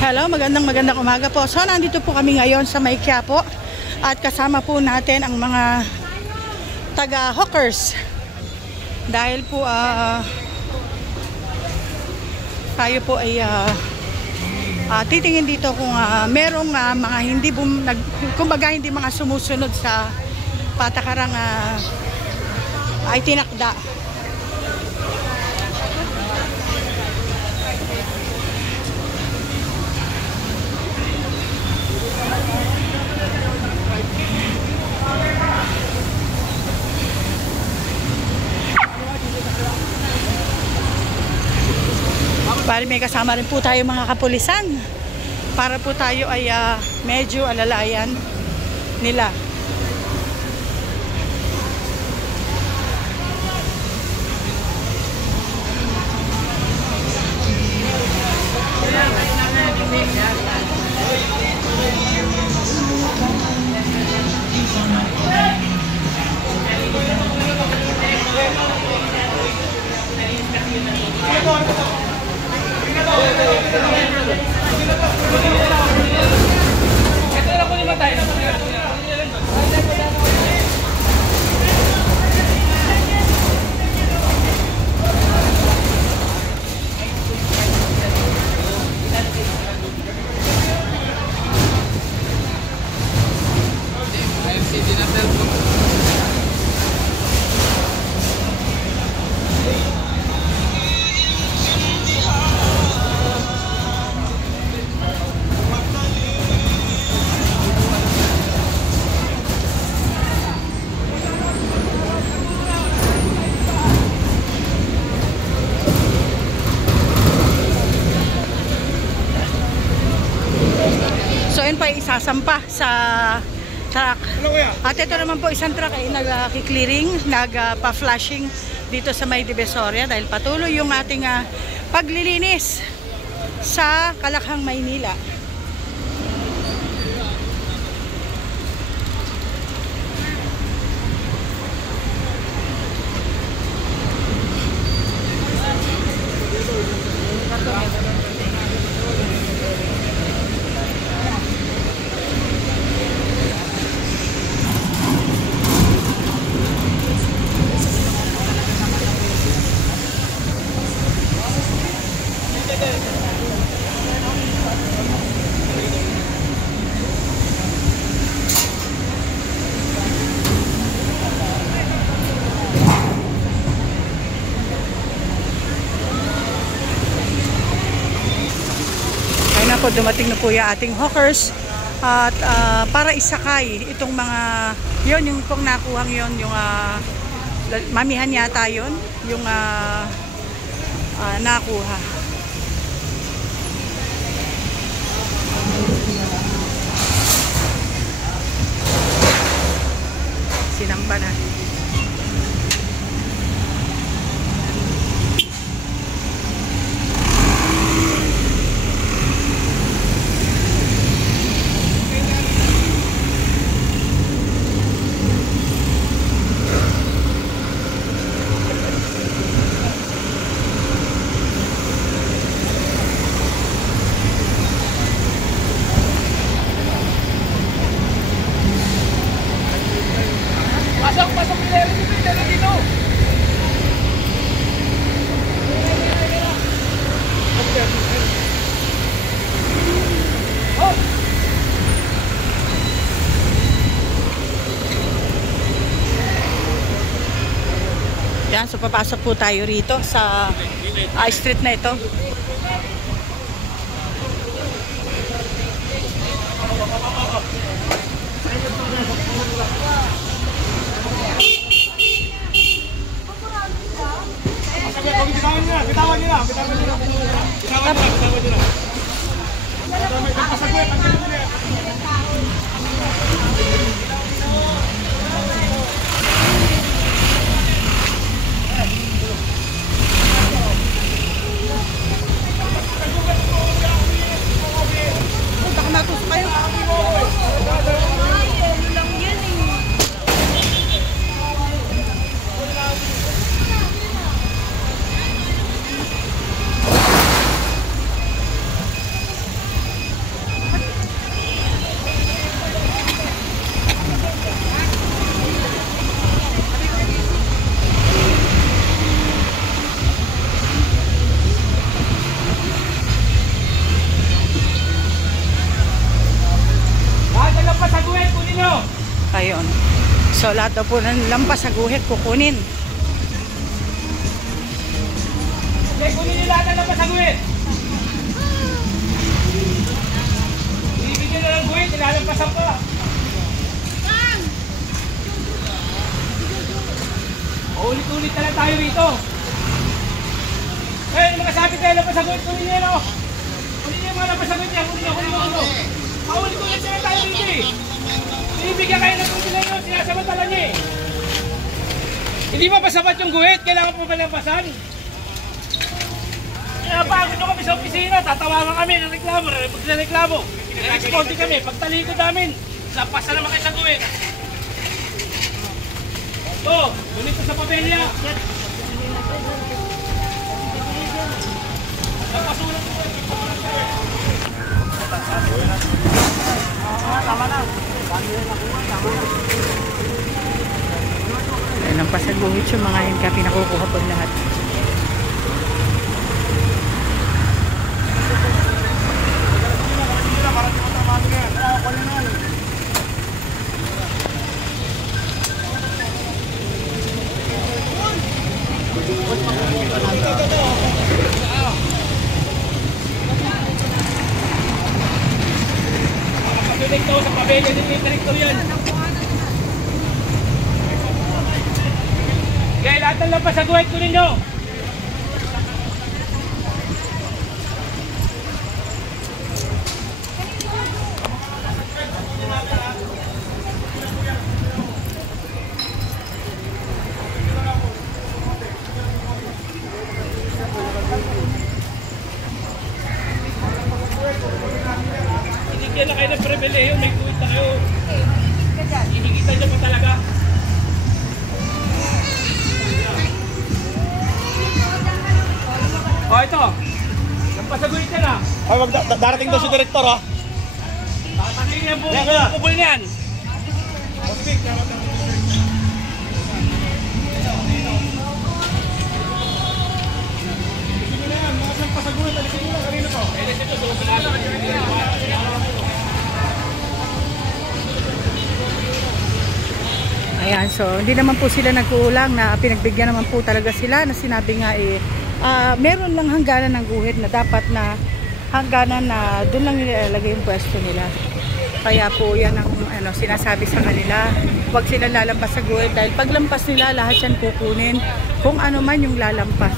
Hello, magandang umaga po. So, nandito po kami ngayon sa May Quiapo at kasama po natin ang mga taga-hawkers. Dahil po tayo po ay titingin dito kung merong mga kumbaga hindi mga sumusunod sa patakarang ay tinakda. Bali may kasama rin po tayo mga kapulisan para po tayo ay medyo alalayan nila. So yun pa isasampa sa truck. At ito naman po isang truck ay nag-clearing, nagpa-flashing dito sa May Divisoria dahil patuloy yung ating paglilinis sa Kalakhang, Maynila. Po, dumating na po yung ating hawkers at para isakay itong mga yon, yung pong nakuhang yon, yung mamihan yata yon, yung nakuha. Sinampa na. Pasok dito. Yan, so papasok po tayo rito sa street na ito. Bitawan nyo na. Ayun. So lahat daw po ng lampas sa guhit kukunin. Okay, kunin nyo lahat ng lampas sa guhit. Ibigyan na ng guhit, ilalampasan pa. Ulit-ulit na lang tayo rito. Eh, makasabit tayo lampas sa guhit, kunin nyo yan o. Kunin nyo yung mga lampas sa guhit niya, kunin nyo. Paulit-ulit na lang tayo rito eh. Ibigyan kayo ng kunin nyo, sinasamantala niya eh. Hindi ba pasapat yung guhit? Kailangan po ba lampasan? Napagod nyo kami sa opisina, tatawagan kami ng reklamo, pag reklamo. I-responde kami, pagtalikod namin, lampasan naman kayo sa guhit. Ito, gunit ko sa pabelya. Napasulat ko. Tama na. Ayun ang pasaguhit yung mga yun ka pinakukuha po lahat. Direkto sa pabelya din yung direktor yan. Kaya lahat ng lampas sa guhit ko ninyo. Hindi na kayo ng pribileyo, may guhit na kayo. Hihigit na pa talaga. O ito, nagpasagulit ka na. Ay, darating daw si direktor ha. Tatangin niya buong kubol niyan. Ayan, so hindi naman po sila nagkuulang na pinagbigyan naman po talaga sila na sinabi nga meron lang hangganan ng guhit na dapat na hangganan na doon lang nilalagay yung pwesto nila. Kaya po yan ang sinasabi sa kanila, huwag sila lalampas sa guhit dahil paglampas nila lahat yan kukunin kung ano man yung lalampas.